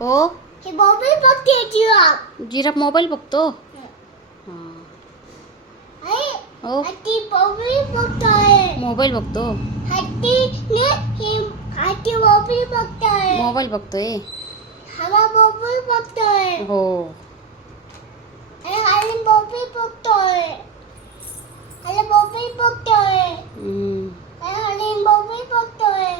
ओ हे मोबाईल बघते giraffe. Giraffe mobile बघतो. हां. आई ओ हत्ती मोबाईल बघतोय. मोबाईल बघतो. हत्तीने हे हत्ती मोबाईल बघतोय. मोबाईल बघतोय. हवा मोबाईल बघतोय. हो. आणि मोबाईल बघतोय. आणि मोबाईल बघतोय. हम्म. आणि मोबाईल बघतोय.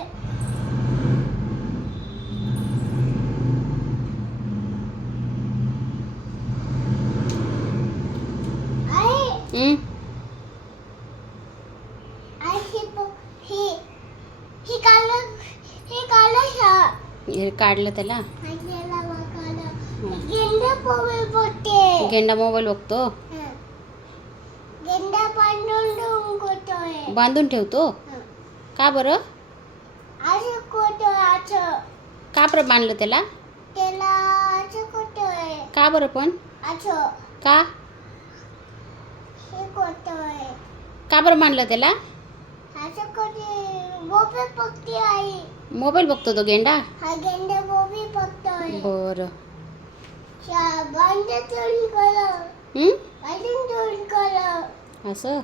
आई हम्म. आई हे हे काढलं हे काढलं. हे काढलं त्याला. गेंडा हं. मोबाईल बघते. गेंडा मोबाईल बघतो. गेंडा बांधून करतोय. बांधून ठेवतो. का बरं? असं करतोय असं. का बरं बांधलं त्याला? त्याला असं करतोय. का बरं पण? असं का? हे करतोय. का बरं बांधलं त्याला? असं करते. मोबाईल बघते आई. मोबाईल बघतो तो गेंडा. हा गेंडा मोबाईल बघतोय. बरं. बांधून करा. हम्म? बांधून करा. असं.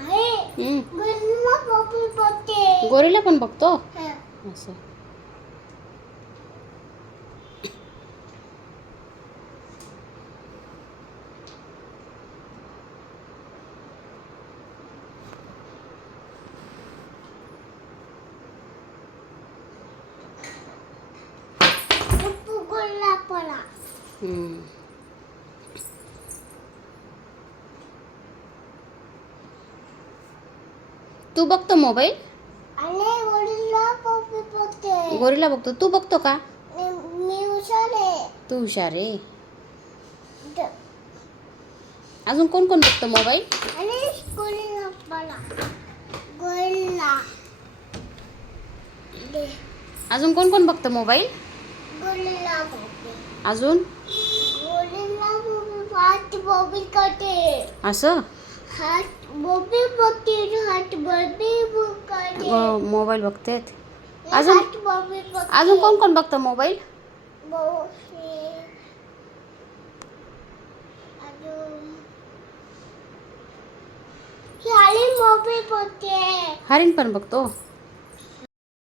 आई हम्म. गुल्ला मोबाईल बघते. गोरीला पण बघतो. हा. असं. गुल्ला पळा. हम्म. तू बघतो मोबाईल? आणि गुल्ला मोबाईल बघते. गोरीला बघतो. तू बघतो का? मी हुशार आहे. तू हुशार आहे. अजून कोण कोण बघतो मोबाईल? आणि गुल्ला पळा. गुल्ला. अजून कोण कोण बघतं मोबाईल? गुल्ला बघते. अजून? गुल्ला हात मोबाईल करते. असं. हात मोबाईल बघते. हात मोबाईल करते. मोबाईल बघतेत. अजून हात मोबाईल बघते. अजून कोण कोण बघतं मोबाईल? ही मोबाईल बघते. हरिण पण बघतो.